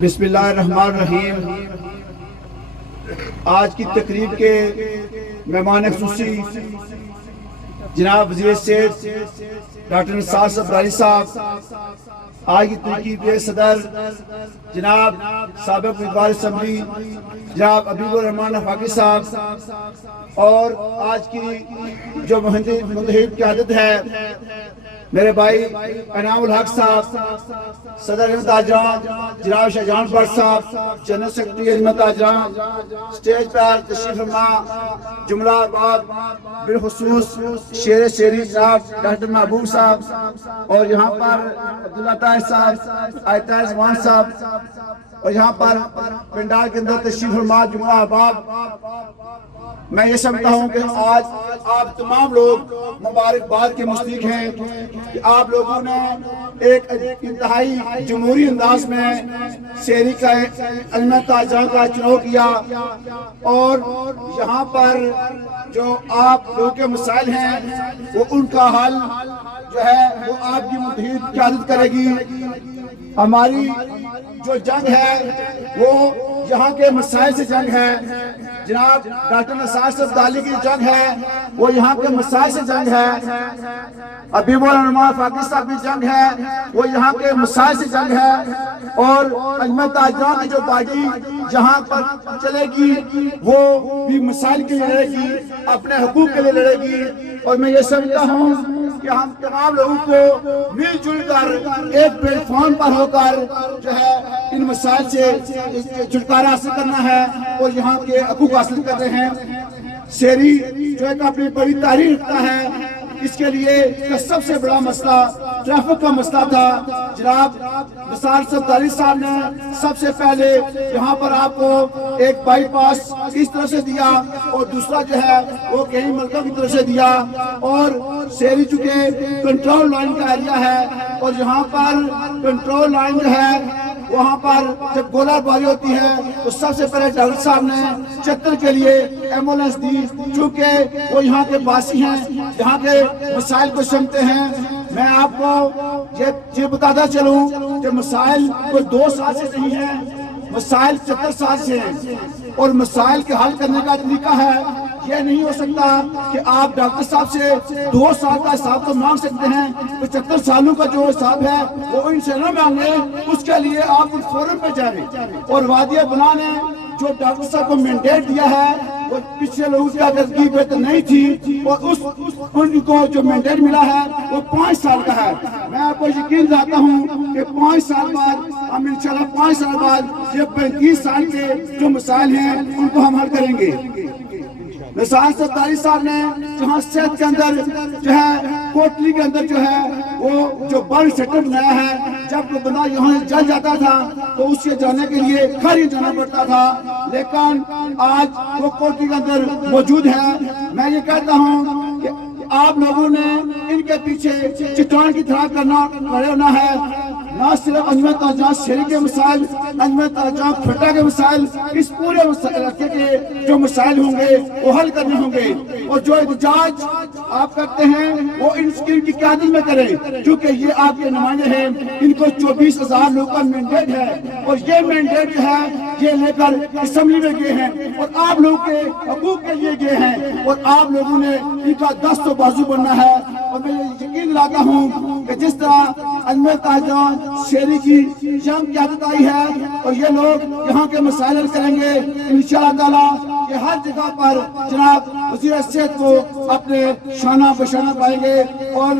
بسم اللہ الرحمن الرحیم۔ آج کی تقریب کے مہمان خصوصی جناب وزیر صحت ڈاکٹر نثار صفداری صاحب، آج کی تقریب کے صدر جناب سابق وزیر اسمبلی جناب حبیب الرحمان آفاقی صاحب، اور آج کی جو منتخب قیادت ہے میرے بھائی انعام الحق صاحب، صدر احمد تاجران جناب شاہجہان بٹ صاحب، جنرل سیکرٹری احمد تاجران، سٹیج پر تشریف فرما جملہ بات بالخصوص شیر شیری جناب ڈاکٹر محبوب صاحب، اور یہاں پر عبداللہ طاہر صاحب، آیتہ زمان صاحب، اور یہاں پر پنڈال کے اندر تشریف فرما جملہ احباب۔ میں یہ سمجھتا ہوں کہ آج آپ تمام لوگ مبارکباد کے مستحق ہیں کہ آپ لوگوں نے ایک انتہائی جمہوری انداز میں شہری کا علمِ تاجران کا چناؤ کیا، اور یہاں پر جو آپ لوگوں کے مسائل ہیں وہ ان کا حل جو ہے وہ آپ کی منتخب قیادت کرے گی۔ ہماری جو جنگ ہے وہ یہاں کے مسائل سے جنگ ہے، جناب ڈاکٹر نثار صفداری کی جنگ ہے وہ یہاں کے مسائل سے جنگ ہے، حبیب الرحمان آفاقی صاحب کی جنگ ہے وہ یہاں کے مسائل سے جنگ ہے، اور احمد تاجران کی جو پارٹی جہاں پر چلے گی وہ بھی مسائل کے لیے لڑے گی، اپنے حقوق کے لیے لڑے گی۔ اور میں یہ سمجھتا ہوں کہ ہم تمام لوگوں کو مل جل کر ایک پلیٹ فارم پر ہو کر جو ہے ان مسائل سے چھٹکارا حاصل کرنا ہے اور یہاں کے حقوق حاصل کرتے ہیں۔ شہری جو ایک اپنی بڑی تاریخ رکھتا ہے، اس کے لیے اس کا سب سے بڑا مسئلہ ٹریفک کا مسئلہ تھا۔ جناب نثار صفداری صاحب نے سب سے پہلے یہاں پر آپ کو ایک بائی پاس اس طرح سے دیا اور دوسرا جو ہے وہ کہیں ملکوں کی طرف سے دیا، اور شہری چکے کنٹرول لائن کا ایریا ہے، اور یہاں پر کنٹرول لائن جو ہے وہاں پر جب گولہ باری ہوتی ہے تو سب سے پہلے ڈاکٹر صاحب نے چتر کے لیے ایمبولینس دی، چونکہ وہ یہاں کے باسی ہیں، یہاں کے مسائل کو سمجھتے ہیں۔ میں آپ کو یہ بتاتا چلوں کہ مسائل کوئی 2 سال سے نہیں ہے، مسائل 70 سال سے ہیں، اور مسائل کے حل کرنے کا طریقہ ہے یہ نہیں ہو سکتا کہ آپ ڈاکٹر صاحب سے 2 سال کا حساب تو مانگ سکتے ہیں، 75 سالوں کا جو حساب ہے وہ ان سے نہ مانگے، اس کے لیے آپ اس فورم پہ جائیں۔ اور وادی بنا نے جو ڈاکٹر صاحب کو مینڈیٹ دیا ہے وہ پچھلے لوگوں کی آگرگی بہتر نہیں تھی، اور ان کو جو مینڈیٹ ملا ہے وہ 5 سال کا ہے۔ میں آپ کو یقین دلاتا ہوں کہ 5 سال بعد ہم انشاءاللہ 5 سال بعد یہ 35 سال کے جو مسائل ہیں ان کو ہم حل کریں گے۔ نثار صفداری صاحب نے جہاں صحت کے اندر جو ہے کوٹلی کے اندر جو ہے وہ جو برن سیکٹر بنایا ہے، جب وہ بنا یہاں جل جاتا تھا تو اس سے جانے کے لیے گھر ہی جانا پڑتا تھا، لیکن آج وہ کوٹلی کے اندر موجود ہے۔ میں یہ کہتا ہوں کہ آپ لوگوں نے ان کے پیچھے چٹان کی طرح کھڑے ہونا ہے، نہ صرف احمد تاجران شہری کے مسائل، احمد تاجران کھٹا کے مسائل، اس پورے علاقے کے جو مسائل ہوں گے وہ حل کرنے ہوں گے، اور جو احتجاج آپ کرتے ہیں وہ ان کی قیادت میں کریں، کیونکہ یہ آپ کے نمائندے ہیں، ان کو 24,000 لوگوں کا مینڈیٹ ہے، اور یہ مینڈیٹ جو ہے یہ لے کر اسمبلی میں گئے ہیں اور آپ لوگوں کے حقوق کے لیے گئے ہیں، اور آپ لوگوں نے ان کا دست و بازو بننا ہے۔ اور میں یقین دلاتا ہوں کہ جس طرح احمد تاجران شہری کی جنگ قیادت آئی ہے اور یہ لوگ یہاں کے مسائل حل کریں گے انشاءاللہ تعالیٰ، کہ ہر جگہ پر جناب وزیر صحت کو اپنے شانہ بشانہ پائیں گے، اور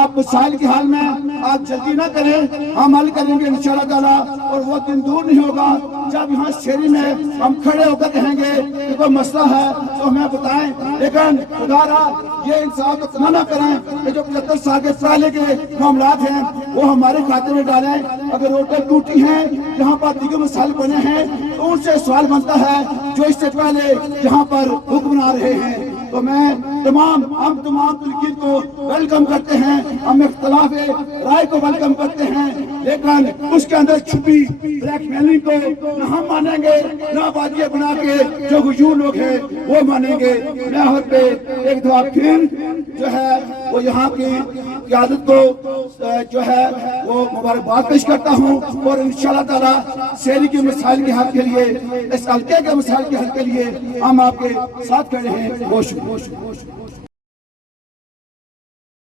آپ مسائل کے حل میں آپ جلدی نہ کریں، ہم حل کریں گے انشاءاللہ تعالیٰ، اور وہ دن دور نہیں ہوگا جب یہاں شہری میں ہم کھڑے ہو کر کہیں گے کہ کوئی مسئلہ ہے تو ہمیں بتائیں، لیکن خدا را یہ انصاف اتنا نہ کریں کہ جو 75 سال کے پہلے کے معاملات ہیں وہ ہمارے کھاتے میں ڈالیں۔ اگر روڈیں ٹوٹی ہیں، یہاں پر دیگر مسائل بنے ہیں تو ان سے سوال بنتا ہے جو اس سے پہلے یہاں پر حکم بنا رہے ہیں۔ تو ہم تمام ترکین کو ویلکم کرتے ہیں، ہم اختلاف رائے کو ویلکم کرتے ہیں، لیکن اس کے اندر چھپی بلیک میلنگ کو نہ ہم مانیں گے، نہ وادی بنا کے جو غیور لوگ ہیں وہ مانیں گے۔ میں پہ ایک دفعہ پھر جو ہے وہ یہاں کی قیادت کو جو ہے وہ مبارکباد پیش کرتا ہوں، اور انشاءاللہ تعالیٰ شہری کے مسائل کے حل کے لیے، اس حلقے کے مسائل کے حل کے لیے ہم آپ کے ساتھ کھڑے ہیں۔ بہت شکریہ۔